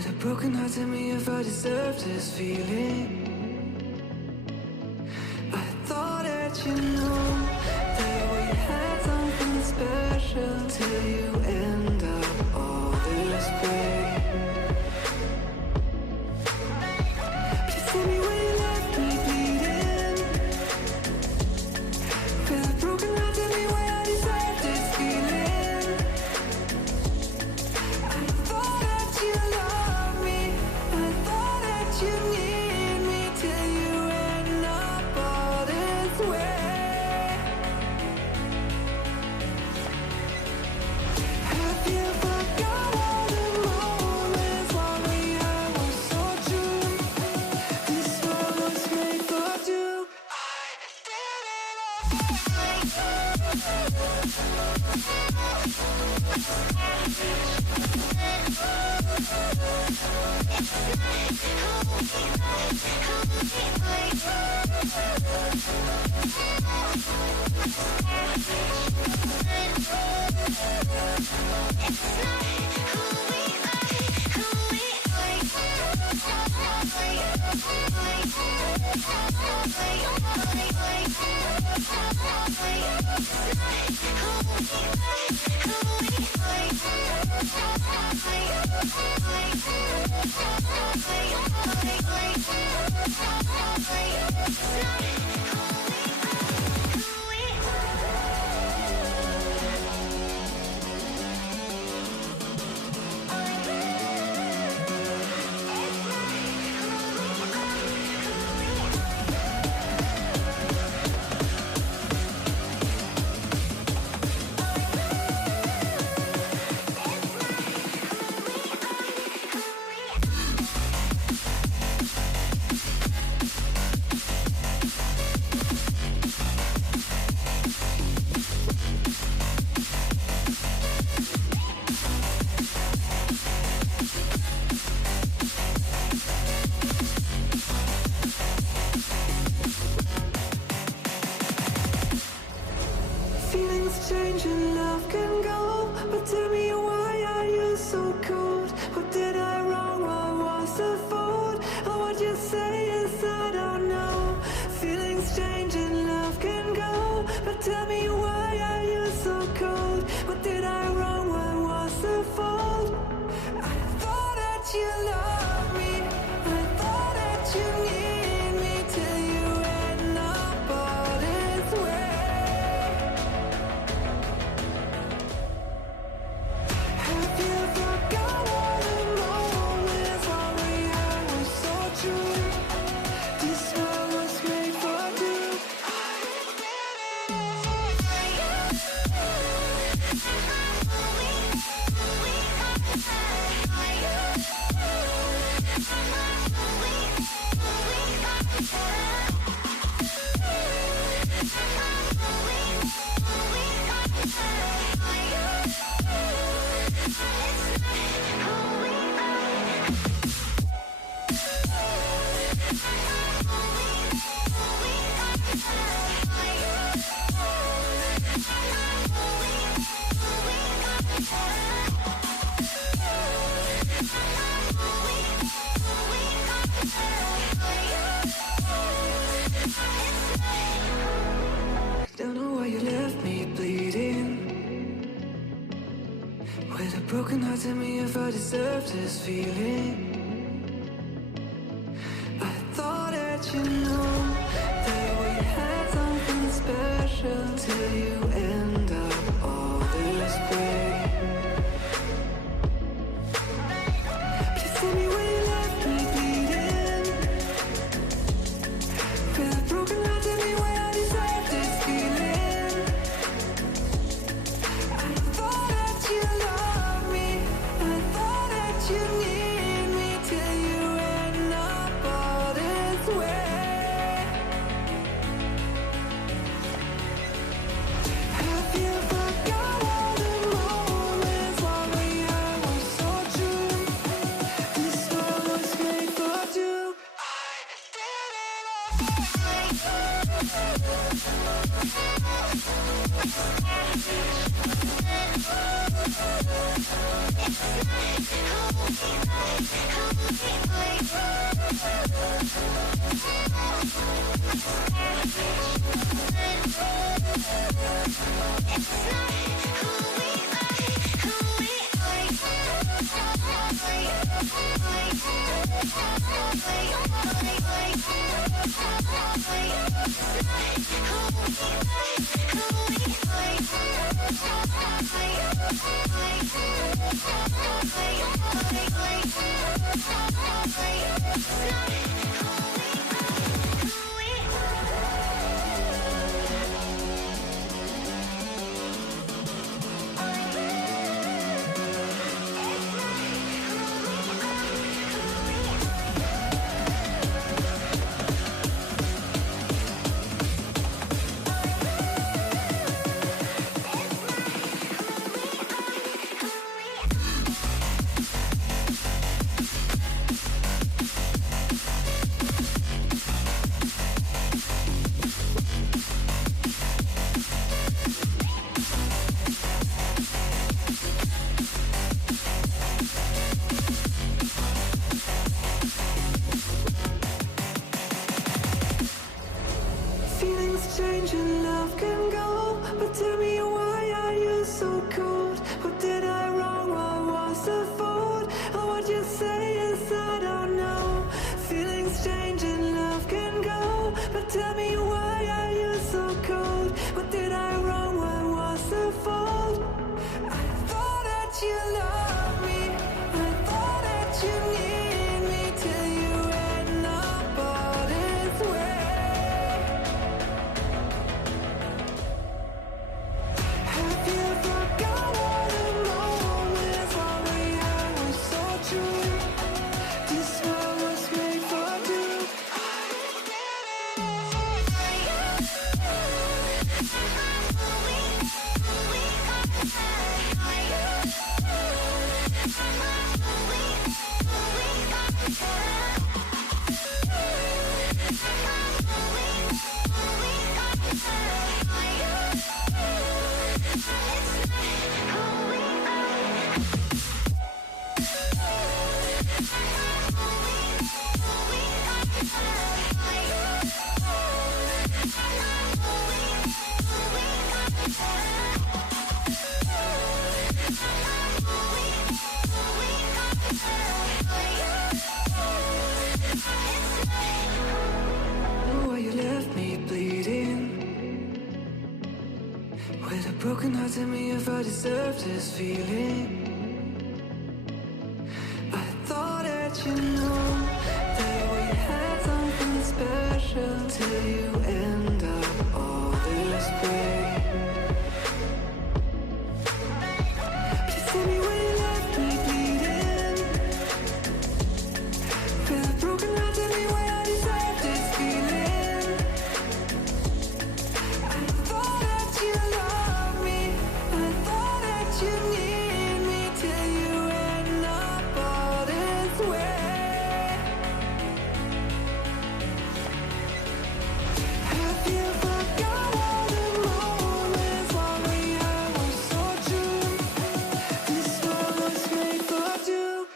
With a broken heart, tell me if I deserve this feeling. I thought that you knew that we had something special till you end up all this way. Please tell me when you left me bleeding. With a broken heart, tell me why I deserve this feeling. I thought that you loved me, I thought that you need me till you end up all this way. Have you forgot all the moments while we had was so true? This world was made for two. I did it change and love can go, but tell me why are you so cold? What did I wrong? What was the fault? Or what you say is I don't know. Feelings change and love can go, but tell me why are you so cold? What did I wrong? What was the fault? I thought that you loved me, I thought that you need me till you end up all this way. Have you forgot all the moments while we had was so true? This world was made for two. Don't know why you left me bleeding. With a broken heart, tell me if I deserve this feeling. I thought that you knew that we had something special till you end up all this way. Please tell me when you left me bleeding. With a broken heart, tell me why I deserve this feeling. I thought that you loved me, I thought that you need me till you end up all this way. Have you forgot all the moments while we had was so true? This world was made for two. I did it all. Change and love can go, but tell me why are you so cold? What did I wrong? What was the fault? Or what you say is I don't know. Feelings change and love can go, but tell me why are you so cold? What did I wrong? What was the fault? I thought that you loved me, I thought that you need me till you end up all this way. Have you forgot all the moments when we had was so true? This world was made for two. Why you left me bleeding with a broken heart? Tell me if I deserve this feeling. I thought that you know that we had something special till you end up all this way. Please tell me why you left me bleeding with a broken heart. Tell me why I deserve this feeling. I thought that you loved me, I thought that you need me till you end up all this way. Have you forgot all the moments when we had was so true? This world was made for two.